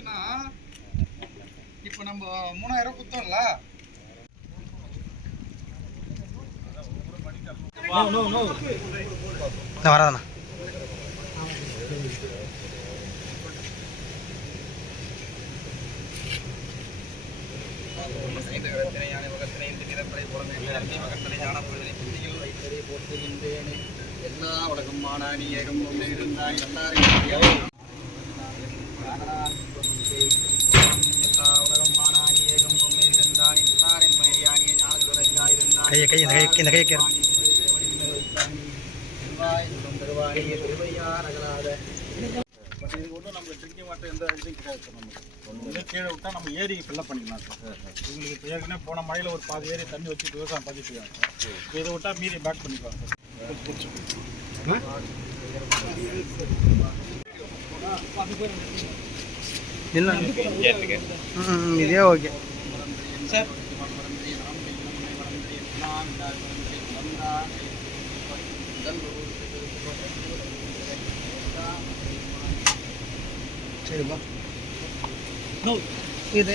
ஆச்சுன்னா இப்போ நம்ம 3000 குத்தோம்ல, வராதண்ணா. எல்லா உலகமான நீ ஏகம் இருந்தாய் எல்லாரும் கீழே விட்டா நம்ம ஏரி ஃபில்லப் பண்ணிக்கலாம் சார். உங்களுக்கு ஏற்கனவே போன மழையில் ஒரு பாதி ஏரி தண்ணி வச்சு விவசாயம் பதிவு செய்வாங்க சார். இதை விட்டா மீறி பேக் பண்ணிக்கலாம் சார். இதே ஓகே சார். சரிப்பா. இது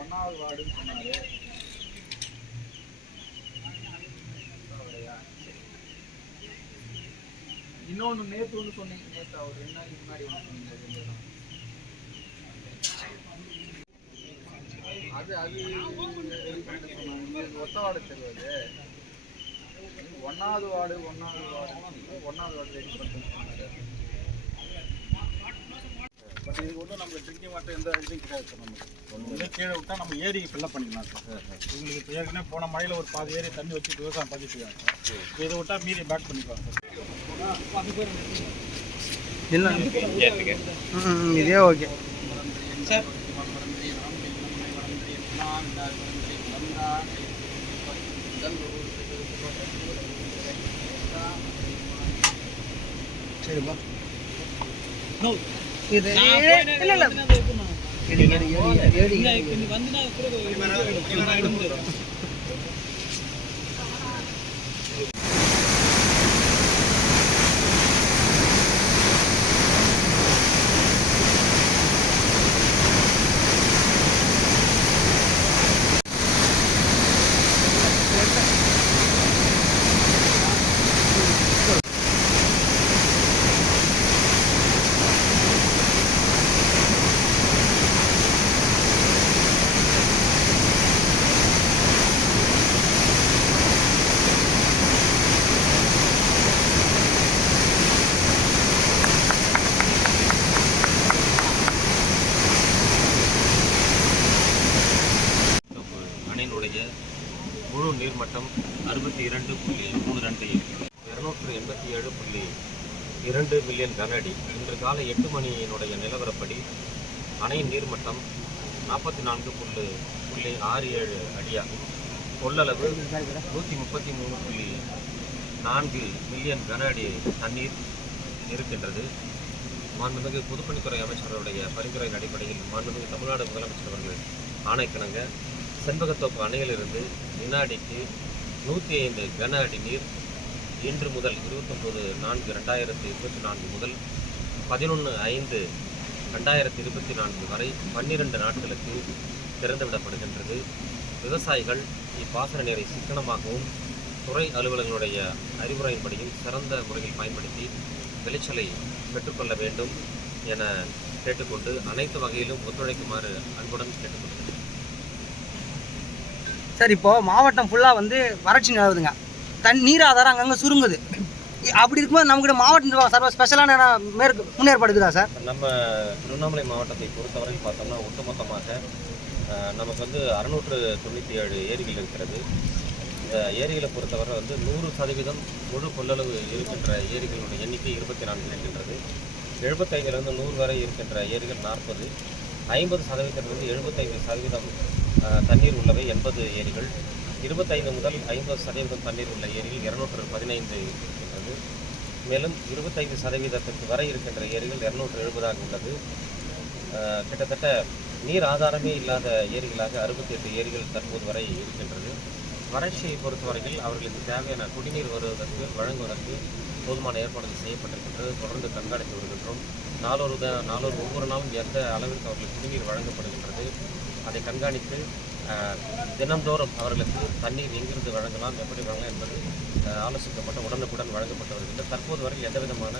ஒன்றாவது வார்டுன்னு சொன்னாரு. இன்னொன்று நேற்று ஒன்று சொன்னீங்க. நேற்று அவர் 2 நாளைக்கு முன்னாடி ஒன்று சொன்னீங்க. அது ஒத்த வார்டு செல்வது. 1வது வார்டு ரெடி பண்ணுறேன்னு சொன்னார். பட் இதுக்கு ஒன்றும் நம்ம ட்ரிங்கிங் வாட்டர் எந்த இதுவும் கிடையாது சார். நமக்கு கீழே விட்டால் நம்ம ஏரி ஃபில்லப் பண்ணிக்கலாம் சார். உங்களுக்கு ஏற்கனவே போன மழையில் ஒரு பாதி ஏரி தண்ணி வச்சு விவசாயம் பதிவு செய்வாங்க சார். இதை விட்டால் மீறி பேக் பண்ணிக்கலாம் சார். இதே ஓகே சார். சரிப்பா. இது முழு நீர்மட்டம் 62.32 287.2 மில்லியன் கன அடி. இன்று காலை 8 மணியினுடைய நிலவரப்படி அணையின் நீர்மட்டம் 44.67 அடியாகும். கொள்ளளவு 133.4 மில்லியன் கன அடி தண்ணீர் இருக்கின்றது. மாண்புமிகு பொதுப்பணித்துறை அமைச்சர்களுடைய பரிந்துரையின் அடிப்படையில் மாண்புமிகு தமிழ்நாடு முதலமைச்சர் அவர்கள் ஆணைக்கிணங்க செண்பகத்தோப்பு அணையிலிருந்து வினாடிக்கு 105 கன அடி நீர் இன்று முதல் 29/4/2024 முதல் 11/5/2024 வரை 12 நாட்களுக்கு திறந்துவிடப்படுகின்றது. விவசாயிகள் இப்பாசன நீரை சிக்கனமாகவும் துறை அலுவலர்களுடைய அறிவுரையின்படியும் சிறந்த முறையில் பயன்படுத்தி விளைச்சலை பெற்றுக்கொள்ள வேண்டும் என கேட்டுக்கொண்டு அனைத்து வகையிலும் ஒத்துழைக்குமாறு அன்புடன் கேட்டுக்கொள்கிறேன். சார் இப்போது மாவட்டம் ஃபுல்லாக வந்து வறட்சி நிலவுதுங்க, நீர் ஆதாரம் அங்கங்கே சுருங்குது. அப்படி இருக்கும்போது நம்மகிட்ட மாவட்ட நிர்வாகம் சார்பாக ஸ்பெஷலான முன்னேற்பாடு இருக்குதா சார்? நம்ம திருவண்ணாமலை மாவட்டத்தை பொறுத்தவரை பார்த்தோம்னா ஒட்டுமொத்தமாக நமக்கு வந்து 697 ஏரிகள் இருக்கிறது. இந்த ஏரிகளை பொறுத்தவரை வந்து 100% முழு கொள்ளளவு இருக்கின்ற ஏரிகளுடைய எண்ணிக்கை 24 இருக்கின்றது. 75லிருந்து 100 வரை இருக்கின்ற ஏரிகள் 40, 50%லிருந்து 75% தண்ணீர் உள்ளவை 80 ஏரிகள், 25 முதல் 50% தண்ணீர் உள்ள ஏரிகள் 215 இருக்கின்றது. மேலும் 25% வரை இருக்கின்ற ஏரிகள் 270 உள்ளது. கிட்டத்தட்ட நீர் ஆதாரமே இல்லாத ஏரிகளாக 68 ஏரிகள் தற்போது வரை இருக்கின்றது. வறட்சியை பொறுத்தவரையில் அவர்களுக்கு தேவையான குடிநீர் வருவதற்கு வழங்குவதற்கு போதுமான ஏற்பாடுகள் செய்யப்பட்டிருக்கின்றது. தொடர்ந்து கண்காணித்து வருகின்றோம். ஒவ்வொரு நாளும் எந்த அளவிற்கு அவர்களுக்கு குடிநீர் வழங்கப்படுகின்றது அதை கண்காணித்து தினந்தோறும் அவர்களுக்கு தண்ணீர் எங்கிருந்து வழங்கலாம், எப்படி வழங்கலாம் என்பது ஆலோசிக்கப்பட்ட உடனுக்குடன் வழங்கப்பட்டு வருகின்றது. தற்போது வரை எந்த விதமான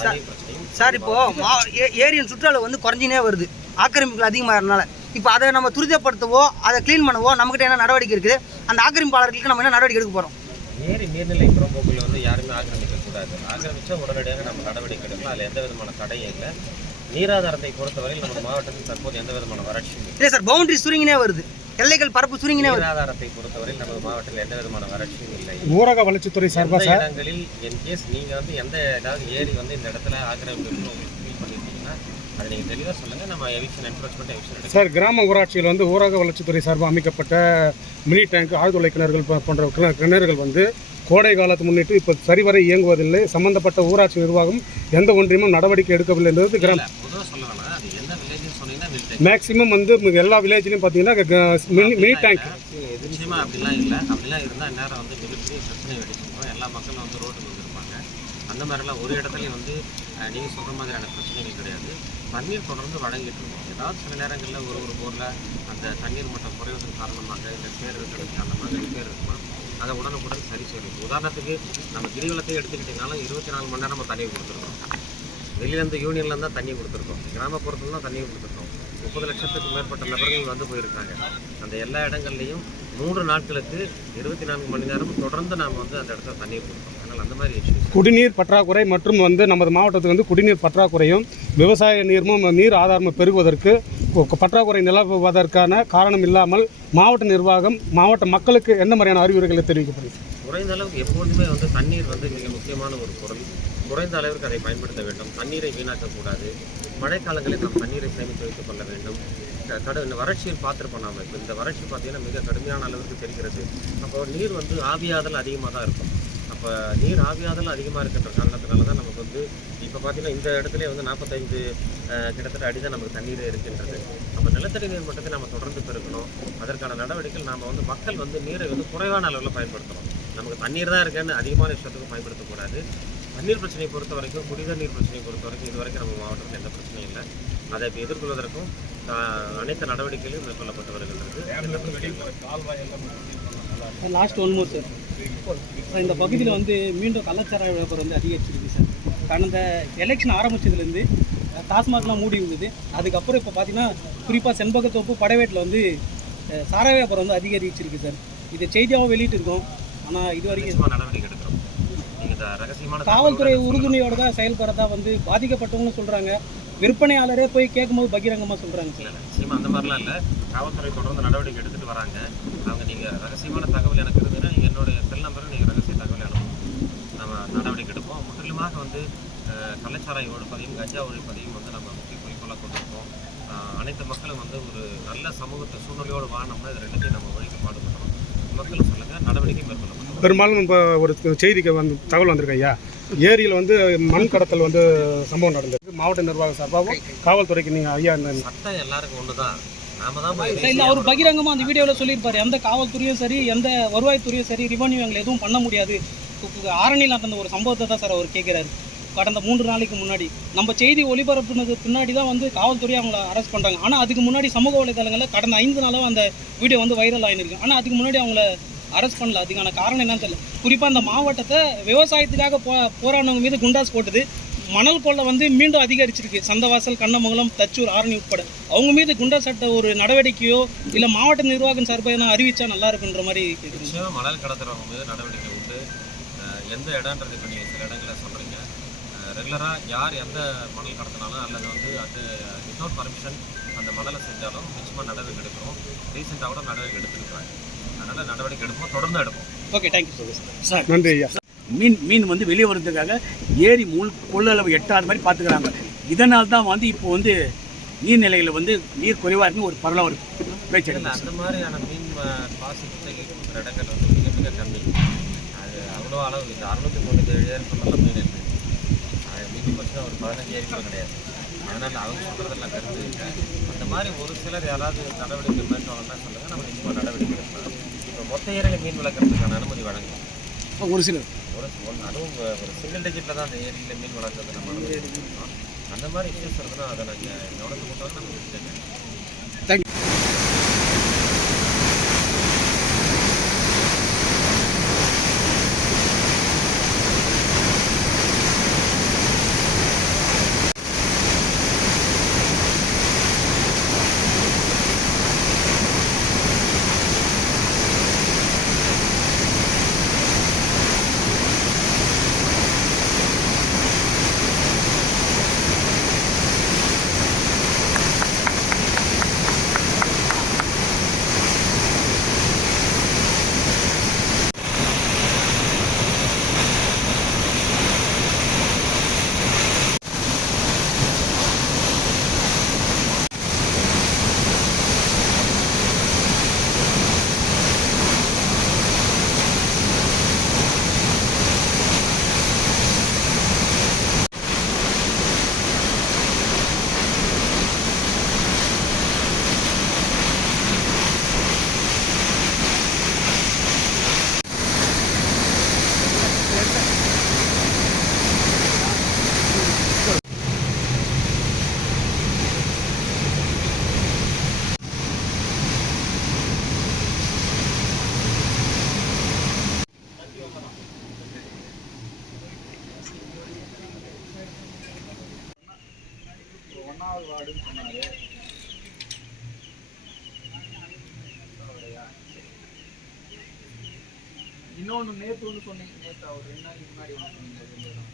தண்ணீர் பிரச்சனையும் சார் இப்போது ஏரியின் சுற்றளவு வந்து குறைஞ்சினே வருது, ஆக்கிரமிப்புகள் அதிகமாகிறதுனால. இப்போ அதை நம்ம துரிதப்படுத்தவோ அதை க்ளீன் பண்ணவோ நம்மகிட்ட என்ன நடவடிக்கை இருக்குது? அந்த ஆக்கிரமிப்பாளர்களுக்கு நம்ம என்ன நடவடிக்கை எடுக்க போகிறோம்? ஏரி நீர்நிலை புறம்போக்கில் வந்து யாருமே ஆக்கிரமிக்கக்கூடாது. ஆக்கிரமிச்சா உடனடியாக நம்ம நடவடிக்கை எடுக்கலாம். அதில் எந்த விதமான தடையும் இல்லை. நீராதாரத்தை பொறுத்தவரையில் நம்ம மாவட்டத்தில் தற்போது எந்த விதமான வறட்சியும் இல்லை சார். பவுண்டரி சுருங்கினே வருது, எல்லைகள் பரப்பு சுருங்கினே வருது. நீராதாரத்தை பொறுத்தவரையில் நம்ம மாவட்டத்தில் எந்த விதமான வறட்சியும் இல்லை. ஊரக வளர்ச்சித்துறை சார்பாக இடங்களில் இன்கேஸ் நீங்கள் வந்து ஏதாவது ஏரி வந்து இந்த இடத்துல ஆக்கிரமிப்பு ஃபீல் பண்ணியிருக்கீங்கன்னா அதை நீங்கள் தெளிவாக சொல்லுங்கள். நம்ம எவிக்ஷன் என்ஃபோர்ஸ்மெண்ட் எடுக்கலாம் சார். கிராம ஊராட்சியில் வந்து ஊரக வளர்ச்சித்துறை சார்பாக அமைக்கப்பட்ட மினி டேங்க், ஆழ்துளை கிணறுகள் போன்ற கிணறுகள் வந்து கோடை காலத்தை முன்னிட்டு இப்போ சரிவரை இயங்குவதில்லை. சம்பந்தப்பட்ட ஊராட்சி நிர்வாகம் எந்த ஒன்றியமும் நடவடிக்கை எடுக்கவில்லை என்பது பொதுவாக சொல்லலாம். அது எந்த வில்லேஜ்னு சொன்னீங்கன்னா மேக்ஸிமம் வந்து எல்லா வில்லேஜ்லையும் பார்த்தீங்கன்னா மினி டேங்க் நிச்சயமாக அப்படிலாம் இல்லை. அப்படிலாம் இருந்தால் நேரம் வந்து மிகப்பெரிய பிரச்சனை வெடிச்சிருக்கோம். எல்லா மக்களும் வந்து ரோட்டுக்கு வந்திருப்பாங்க. அந்த மாதிரிலாம் ஒரு இடத்துலையும் வந்து நீங்கள் சொல்கிற மாதிரியான பிரச்சனைகள் கிடையாது. தண்ணீர் தொடர்ந்து வழங்கிட்டு இருக்கோம். ஏதாவது சில நேரங்களில் ஒரு போரில் அந்த தண்ணீர் மட்டம் குறைவதன் காரணமாக இந்த பேர் இருக்கிறதுக்கு அந்த மாதிரி பேர் இருக்கும். அதை உடனுக்குடன் சரி செய்யணும். உதாரணத்துக்கு நம்ம கிரிவலத்தை எடுத்துக்கிட்டிங்கனாலும் 24 மணி நேரம் நம்ம தண்ணீர் கொடுத்துருக்கோம். வெளியிலேருந்து யூனியன்லேருந்து தான் தண்ணி கொடுத்துருக்கோம். கிராமப்புறத்துல தான் தண்ணி கொடுத்துருக்கோம். 30 லட்சத்துக்கு மேற்பட்ட நபர்கள் வந்து போயிருக்காங்க. அந்த எல்லா இடங்கள்லையும் 3 நாட்களுக்கு 24 மணி நேரம் தொடர்ந்து நாம் வந்து அந்த இடத்துல தண்ணீர் கொடுத்தோம். அதனால் அந்த மாதிரி குடிநீர் பற்றாக்குறை மற்றும் வந்து நமது மாவட்டத்துக்கு வந்து குடிநீர் பற்றாக்குறையும் விவசாய நீர் ஆதாரமும் பெருகுவதற்கு பற்றாக்குறை நிலவுவதற்கான காரணம் இல்லாமல் மாவட்ட நிர்வாகம் மாவட்ட மக்களுக்கு என்ன மாதிரியான அறிவுரைகளை தெரிவிக்கப்படுது? குறைந்த அளவுக்கு எப்போதுமே வந்து தண்ணீர் வந்து மிக முக்கியமான ஒரு பொருள். குறைந்த அளவிற்கு அதை பயன்படுத்த வேண்டும். தண்ணீரை வீணாக்கக்கூடாது. மழைக்காலங்களில் நாம் தண்ணீரை சேமித்து வைத்துக் கொள்ள வேண்டும். வறட்சியில் பார்த்துருப்போம் நாம். இப்போ இந்த வறட்சி பார்த்தீங்கன்னா மிக கடுமையான அளவுக்கு தெரிகிறது. அப்போ நீர் வந்து ஆவியாதல் அதிகமாக தான் இருக்கும். அப்போ நீர் ஆவியாதல் அதிகமாக இருக்கின்ற காரணத்தினால தான் நமக்கு வந்து இப்போ பார்த்தீங்கன்னா இந்த இடத்துல வந்து 45 கிட்டத்தட்ட அடி தான் நமக்கு தண்ணீர் இருக்கின்றது. அப்போ நிலத்தடி நீர் மட்டத்தை நம்ம தொடர்ந்து பெருக்கணும். அதற்கான நடவடிக்கைகள் நாம் வந்து மக்கள் வந்து நீரை வந்து குறைவான அளவில் பயன்படுத்தணும். நமக்கு தண்ணீர் தான் இருக்குன்னு அதிகமான விஷயத்துக்கு பயன்படுத்தக்கூடாது. தண்ணீர் பிரச்சனையை பொறுத்த வரைக்கும், குடிநீர் நீர் பிரச்சனையை பொறுத்த வரைக்கும் இதுவரைக்கும் நம்ம மாவட்டத்தில் எந்த பிரச்சனையும் இல்லை. அதை இப்போ எதிர்கொள்வதற்கும் அனைத்து நடவடிக்கைகளும் மேற்கொள்ளப்பட்டு வருகின்றது. Last one more sir. இந்த பகுதியில் வந்து மீண்டும் கள்ளச்சாராய வியாபாரம் வந்து அதிகரிச்சிருக்கு சார். கடந்த எலெக்ஷன் ஆரம்பித்ததுலேருந்து டாஸ்மாக்லாம் மூடி இருந்தது. அதுக்கப்புறம் இப்போ பார்த்தீங்கன்னா குறிப்பாக செண்பகத்தோப்பு படைவேட்டில் வந்து சாராய வியாபாரம் வந்து அதிகரிச்சிருக்கு சார். இது செய்தியாக வெளியிட்டு இருக்கோம். ஆனால் இது வரைக்கும் நடவடிக்கை எடுக்கிறோம். காவல்துறை உறுதுணையோடு தான் செயல்படுறதா வந்து பாதிக்கப்பட்டவங்களும் சொல்கிறாங்க. விற்பனையாளரே போய் கேட்கும்போது பகிரங்கமாக சொல்கிறாங்க சார். நிச்சயமாக அந்த மாதிரிலாம் இல்லை. காவல்துறை தொடர்ந்து நடவடிக்கை எடுத்துகிட்டு வராங்க. அவங்க நீங்கள் ரகசியமான தகவல் எனக்கு இருந்ததுன்னா நீங்கள் என்னுடைய செல் நம்பரை நீங்கள் ரகசிய தகவல் அனுப்பணும். நம்ம நடவடிக்கை எடுப்போம். முற்றிலுமாக வந்து கள்ளச்சாராய ஒழிப்பதையும் கஞ்சா ஒழிப்பதையும் வந்து நம்ம முக்கிய குறிக்கோளாக கொண்டிருக்கோம். அனைத்து மக்களும் வந்து ஒரு நல்ல சமூகத்தை சூழ்நிலையோடு வாழணும்னா இது ரெண்டுத்தையும் நம்ம ஒழிக்க பாடுபடுறோம். மக்கள் சொல்லுங்கள், நடவடிக்கை மேற்கொள்ளணும். பெரும்பாலும் இப்போ ஒரு செய்திக்கு தகவல் வந்திருக்கு ஐயா. ஏரியில் வந்து மண் கடத்தல் வந்து சம்பவம் நடந்திருக்கு. மாவட்ட நிர்வாக சார்பாகவும் காவல்துறைக்கு நீங்கள் ஐயா சட்டம் எல்லாருக்கும் ஒன்று தான். நாம தான் இல்லை, அவர் பகிரங்கமாக அந்த வீடியோவில் சொல்லியிருப்பார். எந்த காவல்துறையும் சரி, எந்த வருவாய்த்துறையும் சரி, ரெவன்யூ எங்களை எதுவும் பண்ண முடியாது. ஆரணியில் நடந்த ஒரு சம்பவத்தை தான் சார் அவர் கேட்குறாரு. கடந்த 3 நாளைக்கு முன்னாடி நம்ம செய்தி ஒளிபரப்புனது பின்னாடி தான் வந்து காவல்துறை அவங்கள அரெஸ்ட் பண்ணுறாங்க. ஆனால் அதுக்கு முன்னாடி சமூக வலைதளங்களில் கடந்த 5 நாளாக அந்த வீடியோ வந்து வைரல் ஆகிருக்கு. ஆனால் அதுக்கு முன்னாடி அவங்கள அரெஸ்ட் பண்ணல. அதுக்கான காரணம் என்னன்னு தெரியல. குறிப்பாக அந்த மாவட்டத்தை விவசாயத்துக்காக போராடினவங்க மீது குண்டாஸ் போட்டது மணல் கொள்ளை வந்து மீண்டும் அதிகரிச்சிருக்கு. சந்தவாசல், கண்ணமங்கலம், தச்சூர், ஆரணி உட்பட அவங்க மீது குண்டர் சட்ட ஒரு நடவடிக்கையோ இல்லை மாவட்ட நிர்வாகம் சார்பாக அறிவிச்சா நல்லா இருக்குன்ற மாதிரி கேட்குறீங்க. நிச்சயமாக மணல் கடத்துறவங்க மீது நடவடிக்கை உண்டு. எந்த இடன்றது இப்போ நீங்கள் சில இடங்களில் சொல்கிறீங்க. ரெகுலராக யார் எந்த மணல் கடத்தினாலும் அல்லது வந்து அது வித்தவுட் பர்மிஷன் அந்த மணலை செஞ்சாலும் நிச்சயமாக நடவடிக்கை எடுக்கணும். ரீசெண்டாக கூட நடவடிக்கை எடுத்துருக்காங்க. அதனால் நடவடிக்கை எடுப்போம், தொடர்ந்து எடுப்போம். Okay, thank you sir. நன்றி ஐயா. மீன் வந்து வெளியே வர்றதுக்காக ஏரி கொள்ளளவு எட்டாத மாதிரி பார்த்துக்கிறாங்க. இதனால் தான் வந்து இப்போ வந்து நீர்நிலைகளில் வந்து நீர் குறைவாக இருக்குன்னு ஒரு பரவலாக ஒரு பேச்சு இல்லை, அந்த மாதிரியான மீன் பாசி குத்தகை கொடுக்குற இடங்கள் வந்து மிக மிக கம்மி. அது அவ்வளோ அளவு இந்த 697 ஏரி சொன்னாலும் மீன் இருக்குது. அது மீன் ஒரு 15 ஏரிக்கும் கிடையாது. அதனால் அவங்க சொல்கிறதெல்லாம் கருத்து இல்லை. அந்த மாதிரி ஒரு சிலர் யாராவது நடவடிக்கை மேற்கொள்ளணும்னா சொல்லுங்கள், நம்ம நிச்சயமாக நடவடிக்கை எடுக்கலாம். இப்போ மொத்த ஏரியில் மீன் வளர்க்குறதுக்கான அனுமதி வழங்கலாம். ஒரு சிலர் அதுவும் ஒரு சிங்கிள் டிஜிட்டில் தான் அந்த ஏரியில் மீன் வளர்க்குறது நம்ம அனுமதி எடுத்துக்கலாம். அந்த மாதிரி இஷ்யூஸ் இருந்ததுன்னா அதை நாங்கள் கவனத்துக்கு கொண்டு வந்து நம்ம எடுத்துக்கேன். தேங்க்யூ. வார்டுன்னு சொன்னாரு. இன்னொன்று நேற்று ஒன்று சொன்னீங்க. நேற்று அவர் 2 நாளைக்கு முன்னாடி ஒன்று சொன்னீங்க.